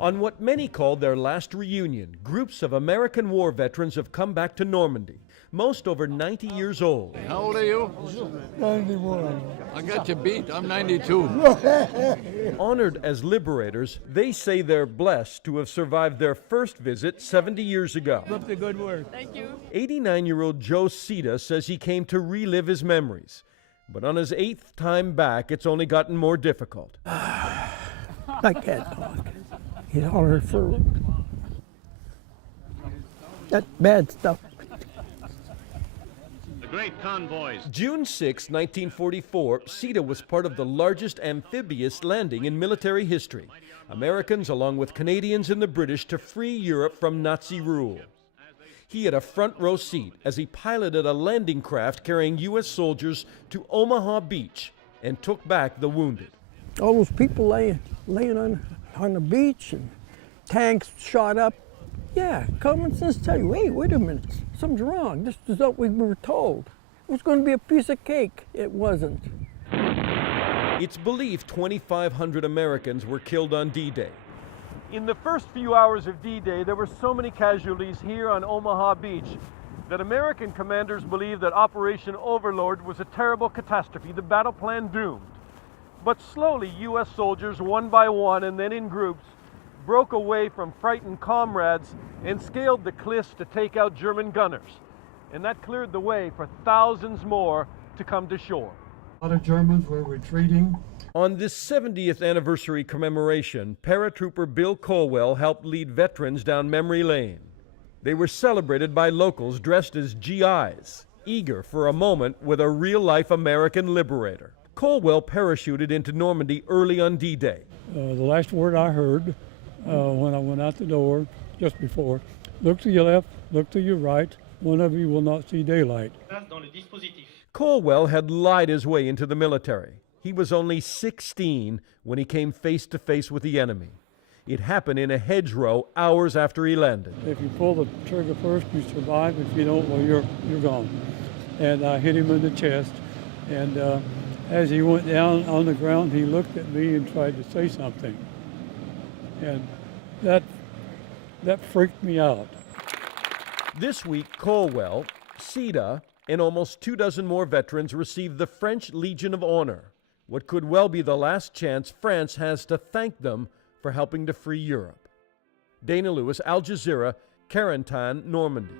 On what many call their last reunion, groups of American war veterans have come back to Normandy, most over 90 years old. How old are you? 91. I got you beat. I'm 92. Honored as liberators, they say they're blessed to have survived their first visit 70 years ago. Keep up the good work. Thank you. 89-year-old Joe Sita says he came to relive his memories. But on his 8th time back, it's only gotten more difficult. I can't talk. He's honored for that bad stuff. The great convoys. June 6, 1944, Sita was part of the largest amphibious landing in military history. Americans, along with Canadians and the British, to free Europe from Nazi rule. He had a front row seat as he piloted a landing craft carrying U.S. soldiers to Omaha Beach and took back the wounded. All those people laying on the beach and tanks shot up. Yeah, common sense tell you, hey, wait a minute, something's wrong. This is what we were told. It was going to be a piece of cake. It wasn't. It's believed 2,500 Americans were killed on D-Day. In the first few hours of D-Day, there were so many casualties here on Omaha Beach that American commanders believed that Operation Overlord was a terrible catastrophe, the battle plan doomed. But slowly, U.S. soldiers, one by one and then in groups, broke away from frightened comrades and scaled the cliffs to take out German gunners. And that cleared the way for thousands more to come to shore. A lot of Germans were retreating. On this 70th anniversary commemoration, paratrooper Bill Colwell helped lead veterans down memory lane. They were celebrated by locals dressed as GIs, eager for a moment with a real-life American liberator. Colwell parachuted into Normandy early on D-Day. The last word I heard when I went out the door, just before, look to your left, look to your right, one of you will not see daylight. Colwell had lied his way into the military. He was only 16 when he came face to face with the enemy. It happened in a hedgerow hours after he landed. If you pull the trigger first, you survive. If you don't, well, you're gone. And I hit him in the chest, and as he went down on the ground, he looked at me and tried to say something. And that freaked me out. This week, Colwell, Sita, and almost 24 more veterans received the French Legion of Honor, what could well be the last chance France has to thank them for helping to free Europe. Dana Lewis, Al Jazeera, Carentan, Normandy.